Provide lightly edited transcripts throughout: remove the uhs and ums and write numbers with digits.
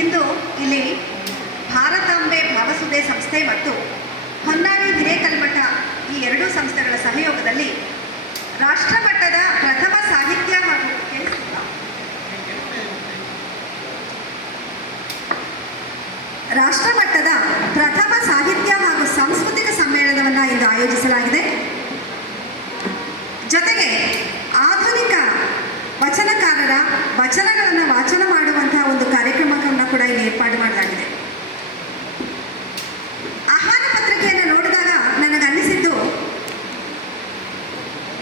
ಇಂದು ಇಲ್ಲಿ ಭಾರತಾಂಬೆ ಭಾವಸುಧೆ ಸಂಸ್ಥೆ ಮತ್ತು ಹೊನ್ನಾಳಿ ಹಿರೇಕಲ್ಮಠ ಈ ಎರಡೂ ಸಂಸ್ಥೆಗಳ ಸಹಯೋಗದಲ್ಲಿ ರಾಷ್ಟ್ರಮಟ್ಟದ ಪ್ರಥಮ ಸಾಹಿತ್ಯ ಹಾಗೂ ರಾಷ್ಟ್ರಮಟ್ಟದ ಪ್ರಥಮ ಸಾಹಿತ್ಯ ಹಾಗೂ ಸಾಂಸ್ಕೃತಿಕ ಸಮ್ಮೇಳನವನ್ನು ಇಂದು ಆಯೋಜಿಸಲಾಗಿದೆ. ಜೊತೆಗೆ ಆಧುನಿಕ ವಚನಕಾರರ ವಚನಗಳನ್ನು ವಾಚನ ಮಾಡುವಂತಹ ಒಂದು ಕಾರ್ಯಕ್ರಮವನ್ನು ಕೂಡ ಇಲ್ಲಿ ಏರ್ಪಾಡು ಮಾಡಲಾಗಿದೆ. ಆಹ್ವಾನ ಪತ್ರಿಕೆಯನ್ನು ನೋಡಿದಾಗ ನನಗನ್ನಿಸಿದ್ದು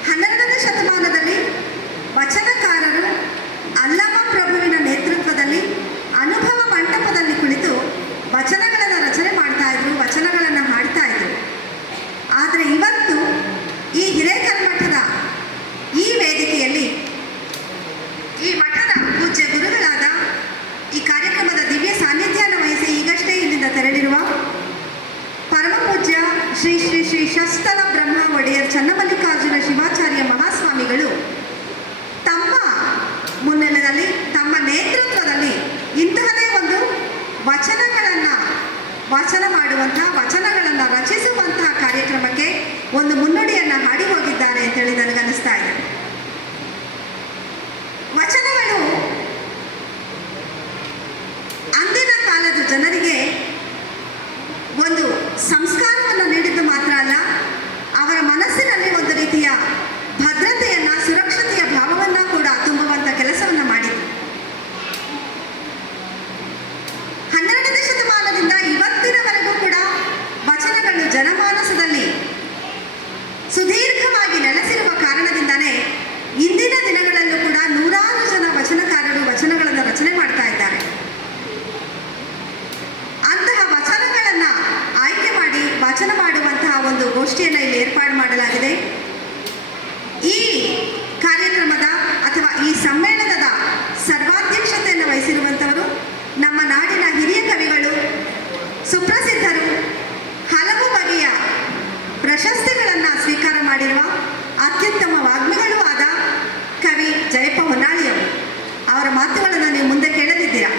12ನೇ ಶತಮಾನದಲ್ಲಿ ವಚನಕಾರರು ಅಲ್ಲಮ ಪ್ರಭುವಿನ ನೇತೃತ್ವದಲ್ಲಿ ಅನುಭವ ಮಂಟಪದಲ್ಲಿ ಕುಳಿತು ವಚನಗಳನ್ನು ರಚನೆ ಮಾಡ್ತಾ ಇದ್ರು, ವಚನಗಳನ್ನು ಹಾಡ್ತಾ ಇದ್ರು. ಆದರೆ ಇವತ್ತು ಈ ಹಿರೇಕಲ್ಮಠದ ಈ ವೇದಿಕೆಯಲ್ಲಿ ಈ ಮಠದ ಪೂಜ್ಯ ಗುರುಗಳಾದ ಈ ಕಾರ್ಯಕ್ರಮದ ದಿವ್ಯ ಸಾನ್ನಿಧ್ಯವನ್ನು ವಹಿಸಿ ಈಗಷ್ಟೇ ಇಲ್ಲಿಂದ ತೆರಳಿರುವ ಪರಮ ಪೂಜ್ಯ ಶ್ರೀ ಶ್ರೀ ಶ್ರೀ ಶಸ್ತಲ ಬ್ರಹ್ಮ ಒಡೆಯರ್ ಚನ್ನಮಲ್ಲಿಕಾರ್ಜುನ ಶಿವಾಚಾರ್ಯ ಮಹಾಸ್ವಾಮಿಗಳು ತಮ್ಮ ಮುನ್ನೆಲೆಯಲ್ಲಿ ತಮ್ಮ ನೇತೃತ್ವದಲ್ಲಿ ಇಂತಹದೇ ಒಂದು ವಚನಗಳನ್ನು ವಾಚನ ಮಾಡುವಂತಹ ವಚನಗಳನ್ನು ರಚಿಸುವಂತಹ ಕಾರ್ಯಕ್ರಮಕ್ಕೆ ಒಂದು ಮುನ್ನುಡಿಯನ್ನು ಹಾಡಿ ಹೋಗಿದ್ದಾರೆ ಅಂತೇಳಿ ನನಗನ್ನಿಸ್ತಾ ಇದೆ. ವಚನಗಳು ಅಂದಿನ ಕಾಲದ ಜನರಿಗೆ ಒಂದು ಸಂಸ್ಕಾರವನ್ನು ನೀಡಿದ್ದು ಮಾತ್ರ ಅಲ್ಲ, ಅವರ ಮನಸ್ಸಿನಲ್ಲಿ ಒಂದು ರೀತಿಯ ಭದ್ರತೆಯನ್ನ, ಸುರಕ್ಷತೆಯ ಭಾವವನ್ನ ಕೂಡ ತುಂಬುವಂತ ಕೆಲಸವನ್ನ ಮಾಡಿತು. 12ನೇ ಶತಮಾನದಿಂದ ಇವತ್ತಿನವರೆಗೂ ಕೂಡ ವಚನಗಳು ಜನಮಾನಸದಲ್ಲಿ ಸುದೀರ್ಘವಾಗಿ ನೆಲೆಸಿರುವ ಕಾರಣದಿಂದಾನೇ ಇಂದಿನ ದಿನಗಳಲ್ಲೂ ಕೂಡ ನೂರಾರು ಜನ ವಚನಕಾರರು ವಚನಗಳನ್ನು ರಚನೆ ಮಾಡ್ತಾ ಇದ್ದಾರೆ. ಅಂತಹ ವಚನಗಳನ್ನು ಆಯ್ಕೆ ಮಾಡಿ ವಾಚನ ಮಾಡುವಂತಹ ಒಂದು ಗೋಷ್ಠಿಯನ್ನು ಇಲ್ಲಿ ಏರ್ಪಾಡು ಮಾಡಲಾಗಿದೆ. ಈ ಕಾರ್ಯಕ್ರಮದ ಅಥವಾ ಈ ಸಮ್ಮೇಳನದ ಸರ್ವಾಧ್ಯಕ್ಷತೆಯನ್ನು ವಹಿಸಿರುವಂಥವರು ನಮ್ಮ ನಾಡಿನ ಹಿರಿಯ ಕವಿಗಳು, ಸುಪ್ರಸಿದ್ಧರು, ಹಲವು ಬಗೆಯ ಪ್ರಶಸ್ತಿಗಳನ್ನು ಸ್ವೀಕಾರ ಮಾಡಿರುವ ಅತ್ಯುತ್ತಮ ವಾಗ್ಮಿಗಳೂ ಆದ ಕವಿ ಜಯಪ್ಪ ಹೊನ್ನಾಳಿಯವರು. ಅವರ ಮಾತುಗಳನ್ನು ನೀವು ಮುಂದೆ ಕೇಳಲಿದ್ದೀರಾ.